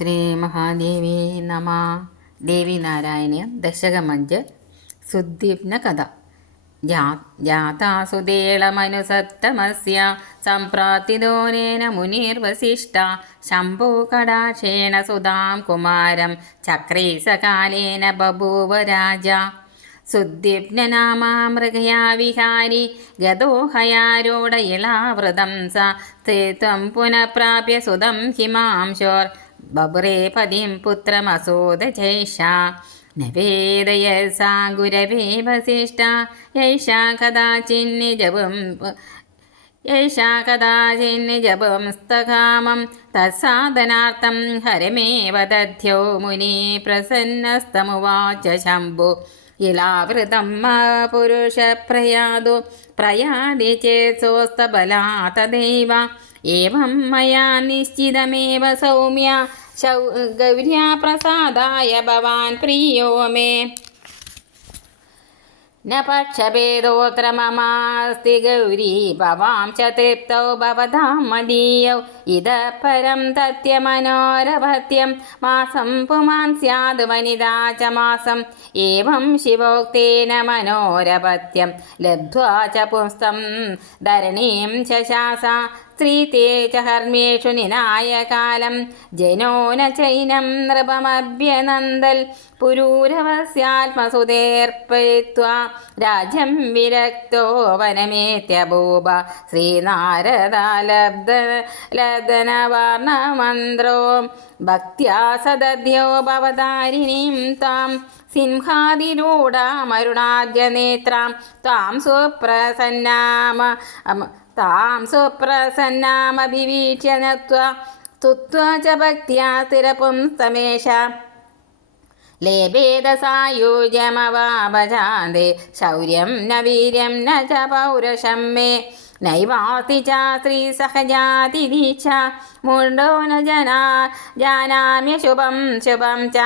ശ്രീ മഹാദേവി നമ. ദേവി നാരായണീയം ദശകമഞ്ച് സുദ്ദീപ്ന കഥ. ജാതാസുദേളമനുസത്തമസ്യ സംപ്രാപ്തിദോനേന മുനിർവസിഷ്ഠ ശംഭോ കടാക്ഷേണ സുതാം കുമാരം ചക്രേ സകാലേന ബഭൂവ രാജ. സുദ്ദീപ്നനാമാ മൃഗയാ വിഹാരി ഗതോ ഹയാരോടയിളാവൃതം സ ത്വം പുനഃപ്രാപ്യ സുതം ഹിമാംശോർ ബഭുരേ പതിം പുത്രമസോദജൈഷ ന വേദയസാ ഗുരവേ വസിഷ്ഠ യൈഷാ കഥാചിന്നിജപം സ്തകാമം തത്സാധനാർത്ഥം ഹരമേവ ദധ്യോ മുനി പ്രസന്നസ്തമുവാച ശംഭു ഇലാവൃതം പുരുഷപ്രയാദോ പ്രയാതി ചേത്സോസ്തബലാ തദൈവ ഏവം മയാ നിശ്ചിതമേവ സൗമ്യ ഗൗര്യാ പ്രസാദായ ഭവാൻ പ്രിയോ മേ ന പക്ഷഭേദോത്ര മമാസ്തി ഗൗരീ ഭവാം ച തൃപ്തൗ ഭവതാം മദീയൗ ഇതഃ പരം തത്യ മനോരഭത്യം മാസം പുമാൻ സ്യാദ് വനിതാ ച മാസം ഏവം ശിവോക്തേന മനോരഭത്യം ലബ്ധ്വാ ച പുംസ്തം ധരണീം ശശാസ സ്ത്രീതേ ച ഹർമ്മ്യേഷു നിനായകാലം ജനോ ന ചൈനം നൃപമഭ്യനന്ദൽ പുരൂരവസ്യാത്മസുതേർപ്പയിത്വാ രാജ്യം വിരക്തോ വനമേത്യഭൂപ ശ്രീനാരദാലബ്ധനവർണമന്ത്രോ ഭക്ത്യാ സദദ്യോ ഭവതാരിണീം താം സിംഹാതിരൂഢമരുണാദ്യനേത്രാം താം സുപ്രസന്നാമഭിവീക്ഷ്യ നത്വാ സ്തുത്വാ ച ഭക്ത്യാ സ്ഥിരപുംസ്തമേഷ ലേഭേദ സായുജ്യമവാഭജാന്തേ ശൗര്യം ന വീര്യം ന ച പൗരുഷം മേ നൈവാസ്തി ച സ്ത്രീസഹജാതിദീക്ഷ മുണ്ടോ ന ജാനാമ്യ ശുഭം ശുഭം ച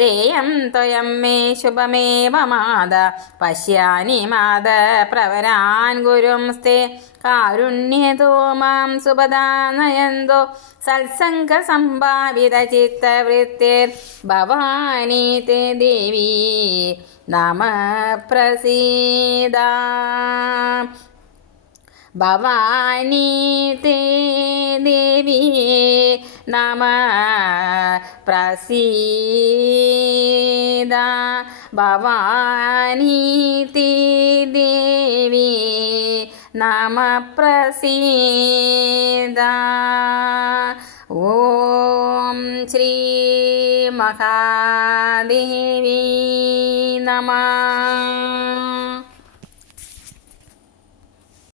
ദേയം ത്വയം മേ ശുഭമേവ മാത പശ്യാനി മാത പ്രവരാൻ ഗുരുംസ്തേ കാരുണ്യതോ മാം സുപദാനയന്തോ സത്സംഗസംഭാവിതചിത്തവൃത്തിർ ഭവാനി തേ ദേവി നമ പ്രസീദ. ഭവാനി തേ ദേവി നമ പ്രസീദ. ഭവാനി തേ ദേവി നമ പ്രസീദ. ഓം ശ്രീ മഹാദേവി നമഃ.